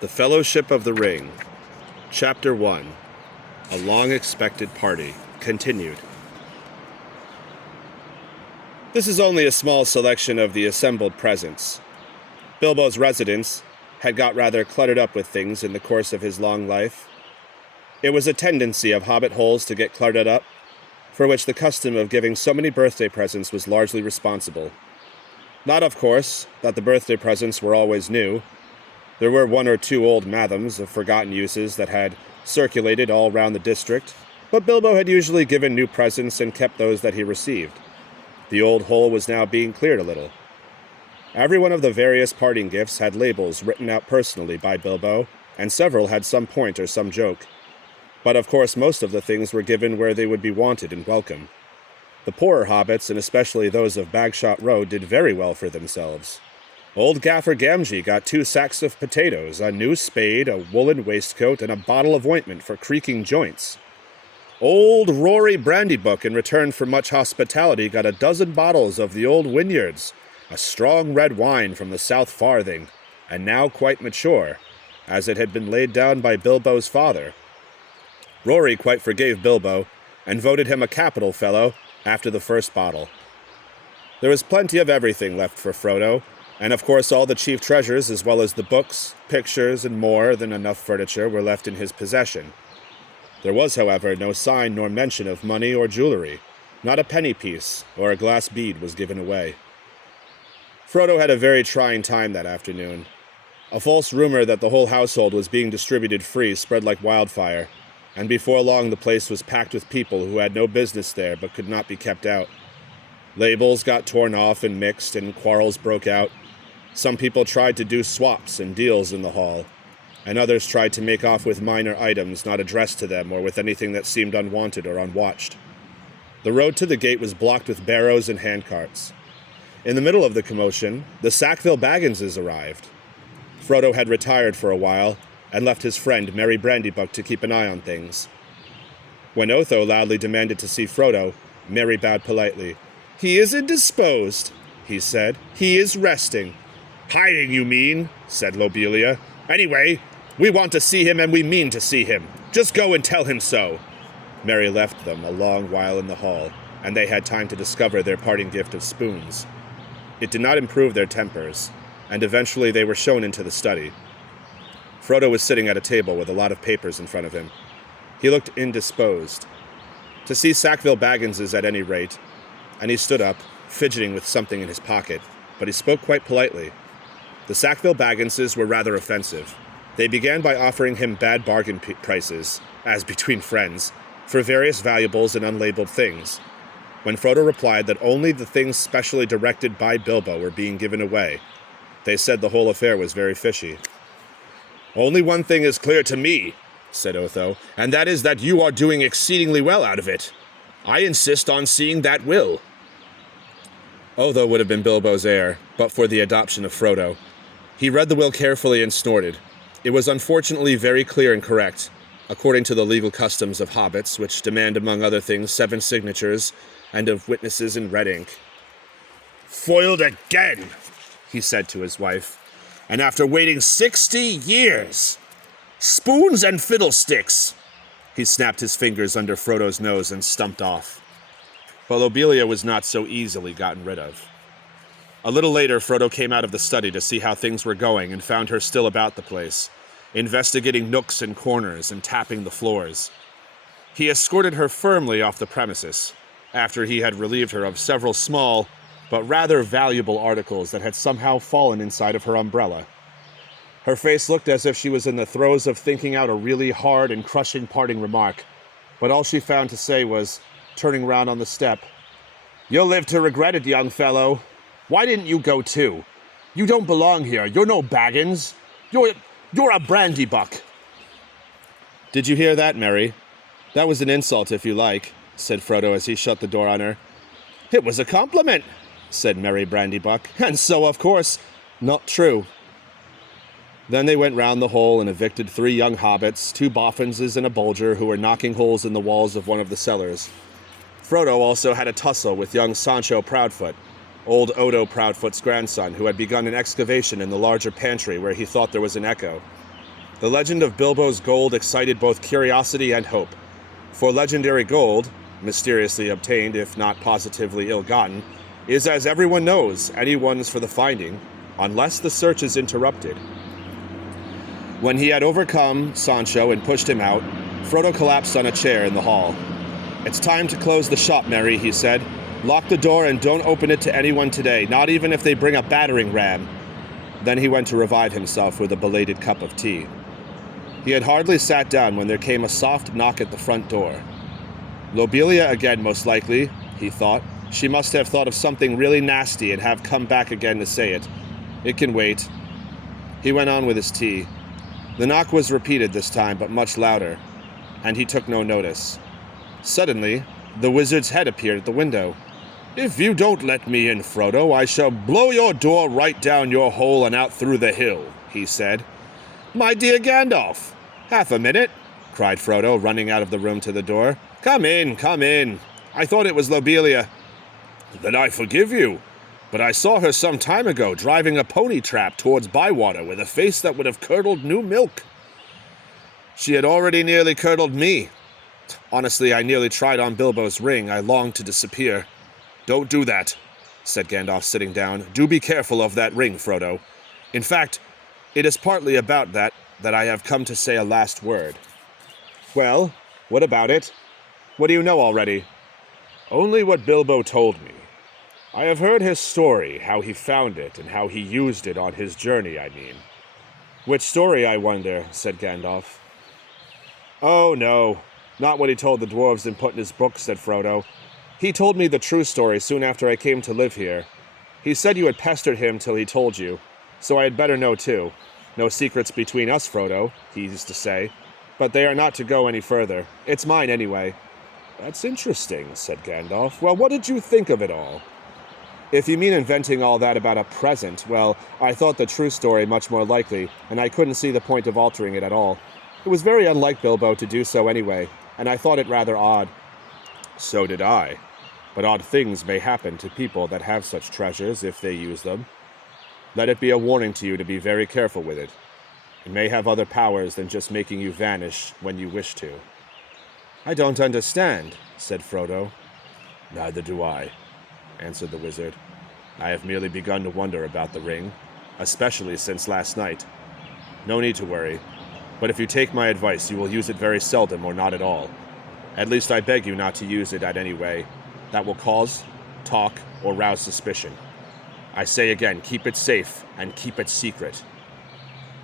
The Fellowship of the Ring, Chapter 1, A Long-Expected Party, Continued. This is only a small selection of the assembled presents. Bilbo's residence had got rather cluttered up with things in the course of his long life. It was a tendency of hobbit holes to get cluttered up, for which the custom of giving so many birthday presents was largely responsible. Not, of course, that the birthday presents were always new. There were one or two old mathams of forgotten uses that had circulated all round the district, but Bilbo had usually given new presents and kept those that he received. The old hole was now being cleared a little. Every one of the various parting gifts had labels written out personally by Bilbo, and several had some point or some joke. But of course most of the things were given where they would be wanted and welcome. The poorer hobbits, and especially those of Bagshot Road, did very well for themselves. Old Gaffer Gamgee got 2 sacks of potatoes, a new spade, a woolen waistcoat, and a bottle of ointment for creaking joints. Old Rory Brandybuck, in return for much hospitality, got 12 bottles of the old Wynyards, a strong red wine from the South Farthing, and now quite mature, as it had been laid down by Bilbo's father. Rory quite forgave Bilbo, and voted him a capital fellow after the first bottle. There was plenty of everything left for Frodo, and of course all the chief treasures, as well as the books, pictures, and more than enough furniture were left in his possession. There was, however, no sign nor mention of money or jewelry. Not a penny piece or a glass bead was given away. Frodo had a very trying time that afternoon. A false rumor that the whole household was being distributed free spread like wildfire, and before long the place was packed with people who had no business there but could not be kept out. Labels got torn off and mixed, and quarrels broke out. Some people tried to do swaps and deals in the hall, and others tried to make off with minor items not addressed to them or with anything that seemed unwanted or unwatched. The road to the gate was blocked with barrows and handcarts. In the middle of the commotion, the Sackville Bagginses arrived. Frodo had retired for a while and left his friend Merry Brandybuck to keep an eye on things. When Otho loudly demanded to see Frodo, Merry bowed politely. "He is indisposed," he said. "He is resting." "Hiding, you mean," said Lobelia. "Anyway, we want to see him and we mean to see him. Just go and tell him so." Merry left them a long while in the hall, and they had time to discover their parting gift of spoons. It did not improve their tempers, and eventually they were shown into the study. Frodo was sitting at a table with a lot of papers in front of him. He looked indisposed. To see Sackville Bagginses at any rate, and he stood up, fidgeting with something in his pocket, but he spoke quite politely. The Sackville Bagginses were rather offensive. They began by offering him bad bargain prices, as between friends, for various valuables and unlabeled things. When Frodo replied that only the things specially directed by Bilbo were being given away, they said the whole affair was very fishy. "Only one thing is clear to me," said Otho, "and that is that you are doing exceedingly well out of it. I insist on seeing that will." Otho would have been Bilbo's heir, but for the adoption of Frodo. He read the will carefully and snorted. It was unfortunately very clear and correct, according to the legal customs of hobbits, which demand, among other things, 7 signatures, and of witnesses in red ink. "Foiled again," he said to his wife, "and after waiting 60 years. Spoons and fiddlesticks." He snapped his fingers under Frodo's nose and stumped off. But Lobelia was not so easily gotten rid of. A little later, Frodo came out of the study to see how things were going and found her still about the place, investigating nooks and corners and tapping the floors. He escorted her firmly off the premises, after he had relieved her of several small, but rather valuable articles that had somehow fallen inside of her umbrella. Her face looked as if she was in the throes of thinking out a really hard and crushing parting remark, but all she found to say was, turning round on the step, "You'll live to regret it, young fellow. Why didn't you go too? You don't belong here. You're no Baggins. You're a Brandybuck." "Did you hear that, Merry? That was an insult, if you like," said Frodo as he shut the door on her. "It was a compliment," said Merry Brandybuck, "and so, of course, not true." Then they went round the hole and evicted 3 young hobbits, 2 boffinses and a bulger who were knocking holes in the walls of one of the cellars. Frodo also had a tussle with young Sancho Proudfoot, old Odo Proudfoot's grandson, who had begun an excavation in the larger pantry where he thought there was an echo. The legend of Bilbo's gold excited both curiosity and hope. For legendary gold, mysteriously obtained if not positively ill-gotten, is, as everyone knows, anyone's for the finding, unless the search is interrupted. When he had overcome Sancho and pushed him out, Frodo collapsed on a chair in the hall. "It's time to close the shop, Merry," he said. "Lock the door and don't open it to anyone today, not even if they bring a battering ram." Then he went to revive himself with a belated cup of tea. He had hardly sat down when there came a soft knock at the front door. Lobelia again, most likely, he thought. She must have thought of something really nasty and have come back again to say it. It can wait. He went on with his tea. The knock was repeated this time, but much louder, and he took no notice. Suddenly, the wizard's head appeared at the window. "If you don't let me in, Frodo, I shall blow your door right down your hole and out through the hill," he said. "My dear Gandalf, half a minute," cried Frodo, running out of the room to the door. Come in. I thought it was Lobelia." "Then I forgive you. But I saw her some time ago driving a pony trap towards Bywater with a face that would have curdled new milk." "She had already nearly curdled me. Honestly, I nearly tried on Bilbo's ring. I longed to disappear." "Don't do that," said Gandalf, sitting down. "Do be careful of that ring, Frodo. In fact, it is partly about that I have come to say a last word." "Well, what about it? What do you know already?" "Only what Bilbo told me. I have heard his story, how he found it, and how he used it on his journey, I mean." "Which story, I wonder?" said Gandalf. "Oh, no, not what he told the dwarves and put in his book," said Frodo. "He told me the true story soon after I came to live here. He said you had pestered him till he told you, so I had better know too. No secrets between us, Frodo," he used to say, "but they are not to go any further. It's mine anyway." "That's interesting," said Gandalf. "Well, what did you think of it all?" "If you mean inventing all that about a present, well, I thought the true story much more likely, and I couldn't see the point of altering it at all. It was very unlike Bilbo to do so anyway, and I thought it rather odd." "So did I. But odd things may happen to people that have such treasures if they use them. Let it be a warning to you to be very careful with it. It may have other powers than just making you vanish when you wish to." "I don't understand," said Frodo. "Neither do I," answered the wizard. "I have merely begun to wonder about the ring, especially since last night. No need to worry, but if you take my advice, you will use it very seldom or not at all. At least I beg you not to use it at any way that will cause, talk, or rouse suspicion. I say again, keep it safe and keep it secret."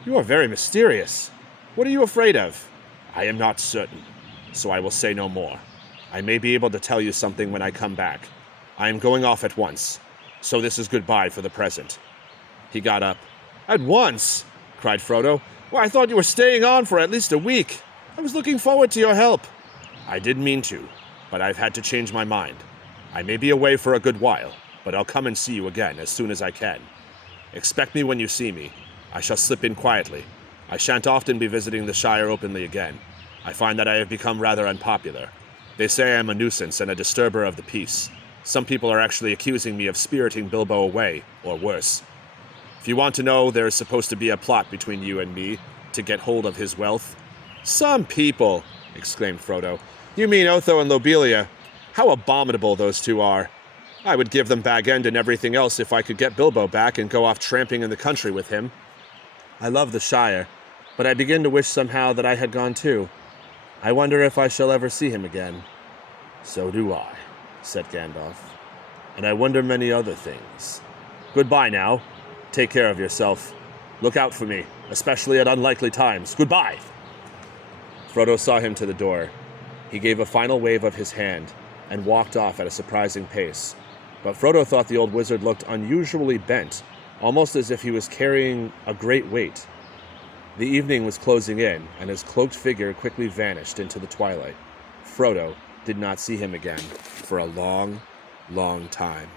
"You are very mysterious. What are you afraid of?" "I am not certain, so I will say no more. I may be able to tell you something when I come back. I am going off at once, so this is goodbye for the present." He got up. "At once?" cried Frodo. "Why, I thought you were staying on for at least a week. I was looking forward to your help." "I didn't mean to, but I've had to change my mind. I may be away for a good while, but I'll come and see you again as soon as I can. Expect me when you see me. I shall slip in quietly. I shan't often be visiting the Shire openly again. I find that I have become rather unpopular. They say I am a nuisance and a disturber of the peace. Some people are actually accusing me of spiriting Bilbo away, or worse. If you want to know, there is supposed to be a plot between you and me to get hold of his wealth." "Some people!" exclaimed Frodo. "You mean Otho and Lobelia? How abominable those two are. I would give them Bag End and everything else if I could get Bilbo back and go off tramping in the country with him. I love the Shire, but I begin to wish somehow that I had gone too. I wonder if I shall ever see him again." "So do I," said Gandalf. "And I wonder many other things. Goodbye now. Take care of yourself. Look out for me, especially at unlikely times. Goodbye." Frodo saw him to the door. He gave a final wave of his hand and walked off at a surprising pace. But Frodo thought the old wizard looked unusually bent, almost as if he was carrying a great weight. The evening was closing in, and his cloaked figure quickly vanished into the twilight. Frodo did not see him again for a long, long time.